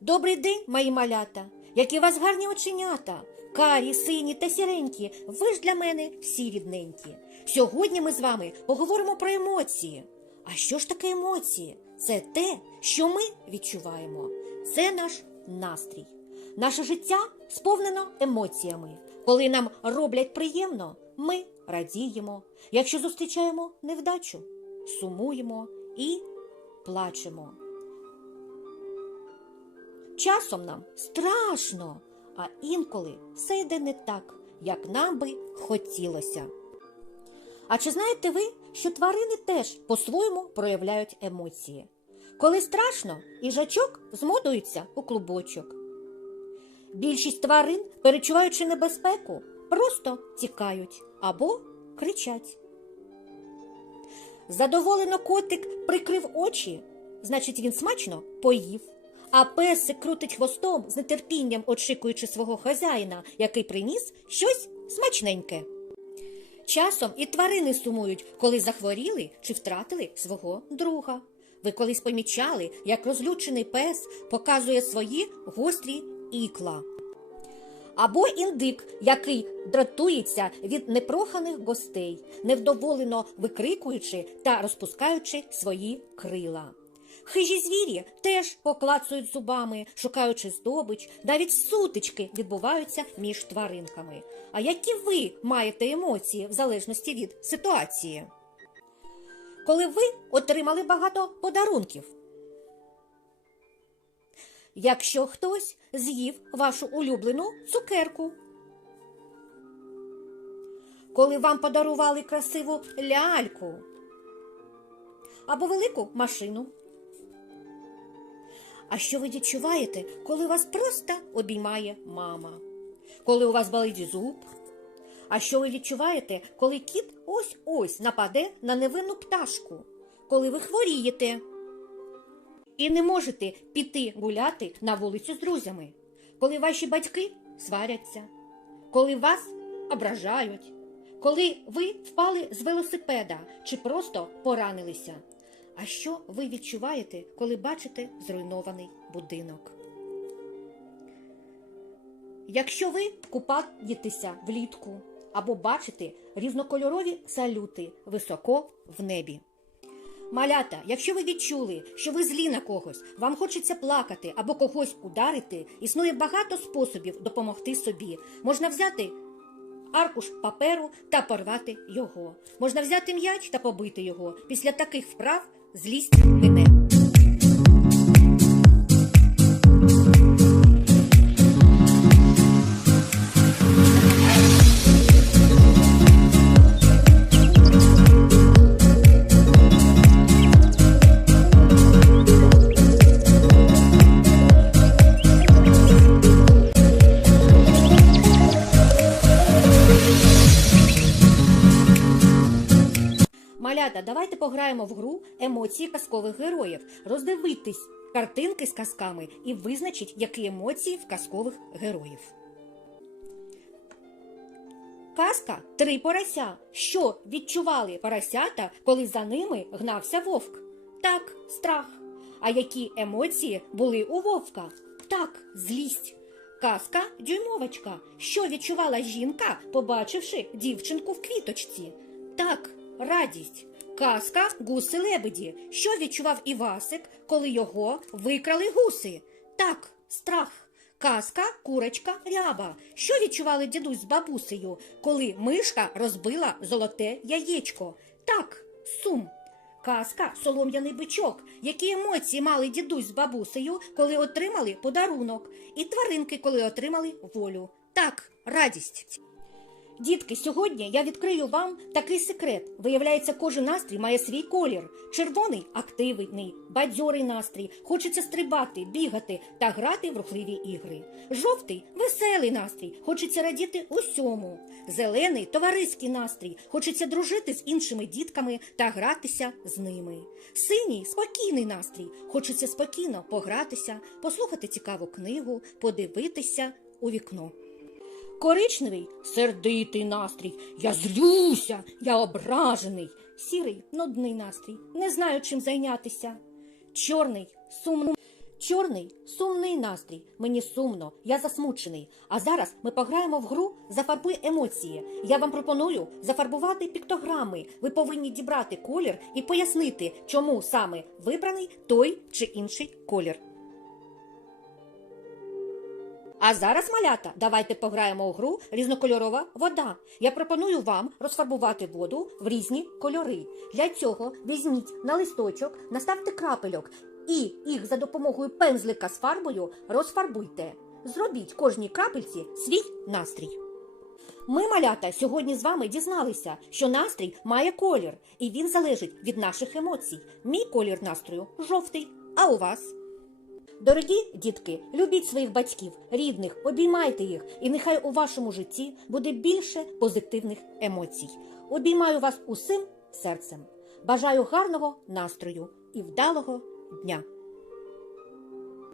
Добрий день, мої малята, які вас гарні оченята, карі, сині та сіренькі, ви ж для мене всі рідненькі. Сьогодні ми з вами поговоримо про емоції. А що ж таке емоції? Це те, що ми відчуваємо. Це наш настрій. Наше життя сповнено емоціями. Коли нам роблять приємно, ми радіємо. Якщо зустрічаємо невдачу, сумуємо і плачемо. Часом нам страшно, а інколи все йде не так, як нам би хотілося. А чи знаєте ви, що тварини теж по-своєму проявляють емоції? Коли страшно, їжачок змотується у клубочок. Більшість тварин, перечуваючи небезпеку, просто тікають або кричать. Задоволено котик прикрив очі, значить він смачно поїв. А песик крутить хвостом з нетерпінням очікуючи свого хазяїна, який приніс щось смачненьке. Часом і тварини сумують, коли захворіли чи втратили свого друга. Ви колись помічали, як розлючений пес показує свої гострі ікла. Або індик, який дратується від непроханих гостей, невдоволено викрикуючи та розпускаючи свої крила. Хижі звірі теж поклацують зубами, шукаючи здобич, навіть сутички відбуваються між тваринками. А які ви маєте емоції в залежності від ситуації? Коли ви отримали багато подарунків? Якщо хтось з'їв вашу улюблену цукерку? Коли вам подарували красиву ляльку або велику машину? А що ви відчуваєте, коли вас просто обіймає мама? Коли у вас болить зуб? А що ви відчуваєте, коли кіт ось-ось нападе на невинну пташку? Коли ви хворієте? І не можете піти гуляти на вулицю з друзями, коли ваші батьки сваряться, коли вас ображають, коли ви впали з велосипеда чи просто поранилися. А що ви відчуваєте, коли бачите зруйнований будинок? Якщо ви купаєтеся влітку або бачите різнокольорові салюти високо в небі. Малята, якщо ви відчули, що ви злі на когось, вам хочеться плакати або когось ударити, існує багато способів допомогти собі. Можна взяти аркуш паперу та порвати його. Можна взяти м'яч та побити його. Після таких вправ злість Малята, давайте пограємо в гру емоції казкових героїв. Роздивитись картинки з казками і визначить, які емоції в казкових героїв. Казка Три порося. Що відчували поросята, коли за ними гнався вовк? Так, страх. А які емоції були у вовка? Так, злість. Казка дюймовочка. Що відчувала жінка, побачивши дівчинку в квіточці? Так, радість. Казка гуси лебеді. Що відчував Івасик, коли його викрали гуси? Так, страх. Казка курочка ряба. Що відчували дідусь з бабусею, коли мишка розбила золоте яєчко? Так, сум. Казка солом'яний бичок. Які емоції мали дідусь з бабусею, коли отримали подарунок, і тваринки, коли отримали волю. Так, радість. Дітки, сьогодні я відкрию вам такий секрет. Виявляється, кожен настрій має свій колір. Червоний активний, бадьорий настрій. Хочеться стрибати, бігати та грати в рухливі ігри. Жовтий веселий настрій. Хочеться радіти усьому. Зелений товариський настрій. Хочеться дружити з іншими дітками та гратися з ними. Синій спокійний настрій. Хочеться спокійно погратися, послухати цікаву книгу, подивитися у вікно. Коричневий сердитий настрій. Я злюся, я ображений. Сірий нудний настрій. Не знаю, чим зайнятися. Чорний сумний. Чорний сумний настрій. Мені сумно, я засмучений. А зараз ми пограємо в гру Зафарбуй емоції. Я вам пропоную зафарбувати піктограми. Ви повинні дібрати колір і пояснити, чому саме вибраний той чи інший колір. А зараз, малята, давайте пограємо у гру різнокольорова вода. Я пропоную вам розфарбувати воду в різні кольори. Для цього візьміть на листочок, наставте крапельок і їх за допомогою пензлика з фарбою розфарбуйте. Зробіть кожній крапельці свій настрій. Ми, малята, сьогодні з вами дізналися, що настрій має колір, і він залежить від наших емоцій. Мій колір настрою жовтий, а у вас? Дорогі дітки, любіть своїх батьків, рідних, обіймайте їх, і нехай у вашому житті буде більше позитивних емоцій. Обіймаю вас усім серцем. Бажаю гарного настрою і вдалого дня!